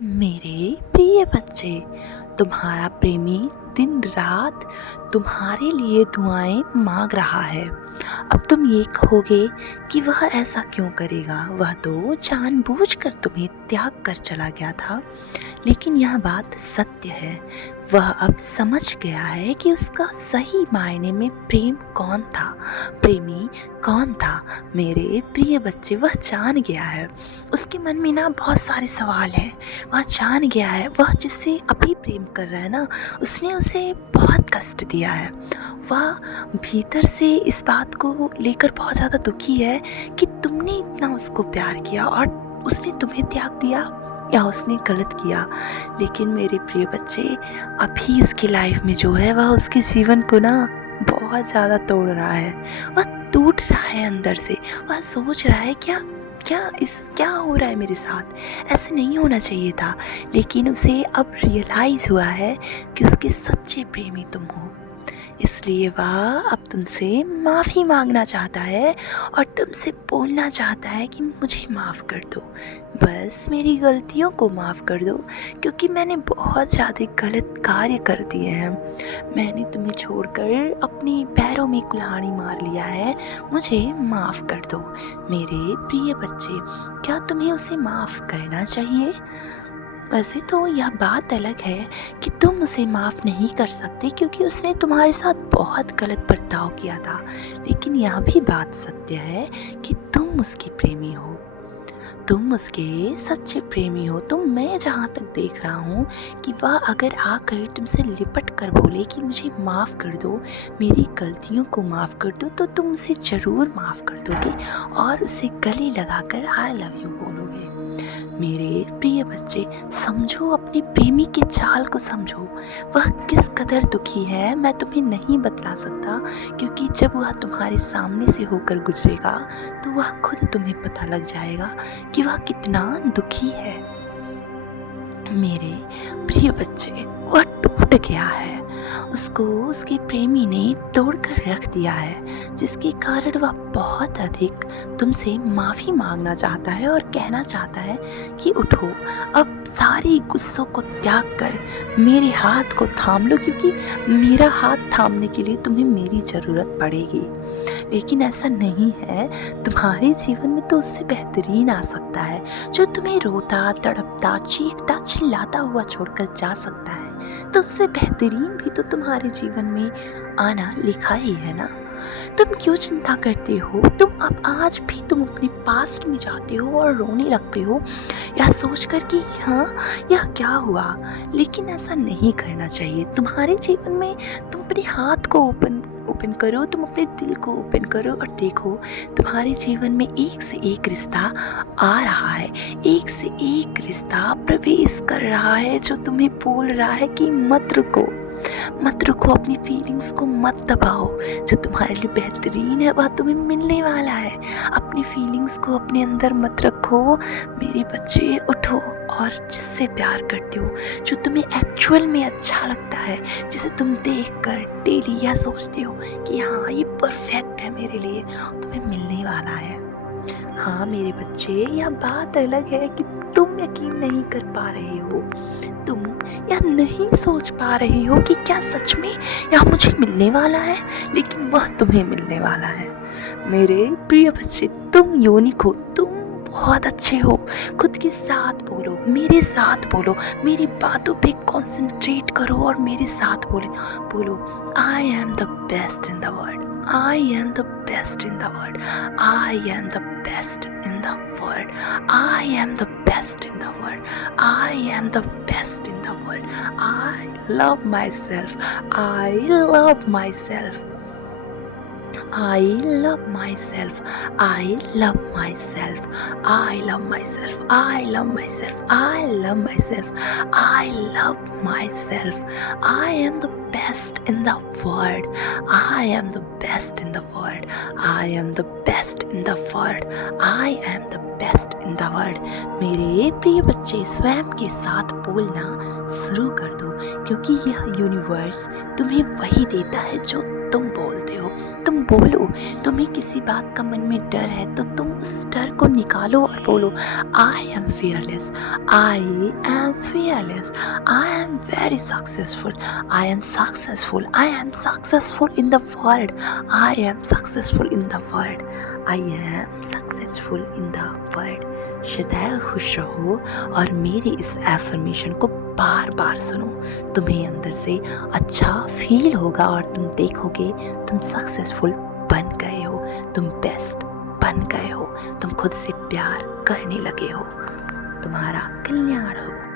मेरे प्रिय बच्चे, तुम्हारा प्रेमी दिन रात तुम्हारे लिए दुआएं मांग रहा है। अब तुम ये कहोगे कि वह ऐसा क्यों करेगा, वह तो जानबूझकर तुम्हें त्याग कर चला गया था। लेकिन यह बात सत्य है, वह अब समझ गया है कि उसका सही मायने में प्रेम कौन था, प्रेमी कौन था। मेरे प्रिय बच्चे, वह जान गया है। उसके मन में ना बहुत सारे सवाल हैं। वह जान गया है, वह जिससे अभी प्रेम कर रहा है ना, उसने उसे बहुत कष्ट दिया है। वह भीतर से इस बात को लेकर बहुत ज़्यादा दुखी है कि तुमने इतना उसको प्यार किया और उसने तुम्हें त्याग दिया, या उसने गलत किया। लेकिन मेरे प्रिय बच्चे, अभी उसकी लाइफ में जो है, वह उसके जीवन को ना बहुत ज़्यादा तोड़ रहा है। वह टूट रहा है अंदर से। वह सोच रहा है क्या हो रहा है मेरे साथ, ऐसे नहीं होना चाहिए था। लेकिन उसे अब रियलाइज़ हुआ है कि उसके सच्चे प्रेमी तुम हो। इसलिए वह अब तुमसे माफ़ी मांगना चाहता है और तुमसे बोलना चाहता है कि मुझे माफ़ कर दो, बस मेरी गलतियों को माफ़ कर दो, क्योंकि मैंने बहुत ज़्यादा गलत कार्य कर दिए हैं। मैंने तुम्हें छोड़कर अपने पैरों में कुल्हाड़ी मार लिया है, मुझे माफ़ कर दो। मेरे प्रिय बच्चे, क्या तुम्हें उसे माफ़ करना चाहिए? वैसे तो यह बात अलग है कि तुम उसे माफ़ नहीं कर सकते, क्योंकि उसने तुम्हारे साथ बहुत गलत बर्ताव किया था। लेकिन यह भी बात सत्य है कि तुम उसके प्रेमी हो, तुम उसके सच्चे प्रेमी हो। तो मैं जहाँ तक देख रहा हूँ कि वह अगर आकर तुमसे लिपट कर बोले कि मुझे माफ़ कर दो, मेरी गलतियों को माफ़ कर दो, तो तुम उसे ज़रूर माफ़ कर दोगे और उसे गले लगाकर आई लव यू बोलोगे। मेरे प्रिय बच्चे, समझो, अपने प्रेमी के चाल को समझो। वह किस कदर दुखी है मैं तुम्हें नहीं बतला सकता, क्योंकि जब वह तुम्हारे सामने से होकर गुजरेगा तो वह खुद तुम्हें पता लग जाएगा कि वह कितना दुखी है। मेरे प्रिय बच्चे, वह टूट गया है। उसको उसके प्रेमी ने तोड़कर रख दिया है, जिसके कारण वह बहुत अधिक तुमसे माफ़ी मांगना चाहता है और कहना चाहता है कि उठो, अब सारी गुस्सों को त्याग कर मेरे हाथ को थाम लो, क्योंकि मेरा हाथ थामने के लिए तुम्हें मेरी ज़रूरत पड़ेगी। लेकिन ऐसा नहीं है, तुम्हारे जीवन में तो उससे बेहतरीन आ सकता है, जो तुम्हें रोता तड़पता चीखता चिल्लाता हुआ छोड़कर जा सकता है। तो उससे बेहतरीन भी तो तुम्हारे जीवन में आना लिखा ही है ना। तुम क्यों चिंता करते हो? तुम अब आज भी तुम अपने पास्ट में जाते हो और रोने लगते हो, यह सोचकर कि हाँ, यह क्या हुआ। लेकिन ऐसा नहीं करना चाहिए। तुम्हारे जीवन में तुम अपने हाथ को ओपन करो, तुम अपने दिल को ओपन करो और देखो, तुम्हारे जीवन में एक से एक रिश्ता आ रहा है, एक से एक रिश्ता प्रवेश कर रहा है, जो तुम्हें बोल रहा है कि मत रुको, मत रुको, अपनी फीलिंग्स को मत दबाओ। जो तुम्हारे लिए बेहतरीन है वह तुम्हें मिलने वाला है। अपनी फीलिंग्स को अपने अंदर मत रखो। मेरे बच्चे, उठो और जिससे प्यार करते हो, जो तुम्हें एक्चुअल में अच्छा लगता है, जिसे तुम देखकर डेली यह सोचते हो कि हाँ, ये परफेक्ट है मेरे लिए, तुम्हें मिलने वाला है। हाँ मेरे बच्चे, यह बात अलग है कि तुम यकीन नहीं कर पा रहे हो, तुम यह नहीं सोच पा रहे हो कि क्या सच में यह मुझे मिलने वाला है, लेकिन वह तुम्हें मिलने वाला है। मेरे प्रिय बच्चे, तुम यूनिक हो, तुम बहुत अच्छे हो। खुद के साथ बोलो, मेरे साथ बोलो, मेरी बातों पे कंसंट्रेट करो और मेरे साथ बोलो, I am the best in the world, I am the best in the world. I am the best in the world. I am the best in the world. I am the best in the world. I love myself. I love myself. I love myself. I love myself. I love myself. I love myself. I love myself. I love myself. I am the best in the world. I am the best in the world. I am the best in the world. I am the best in the world. मेरे प्रिय बच्चे, स्वयं के साथ बोलना शुरू कर दो, क्योंकि यह यूनिवर्स तुम्हें वही देता है जो तुम बोलते हो। तुम बोलो। तुम्हें किसी बात का मन में डर है तो तुम उस डर को निकालो और बोलो, I am fearless, I am fearless, I am very successful, I am successful, I am successful in the world, I am successful in the world, I am successful in the world. सदैव खुश रहो और मेरे इस affirmation को बार बार सुनो। तुम्हें अंदर से अच्छा फील होगा और तुम देखोगे तुम सक्सेसफुल बन गए हो, तुम बेस्ट बन गए हो, तुम खुद से प्यार करने लगे हो। तुम्हारा कल्याण हो।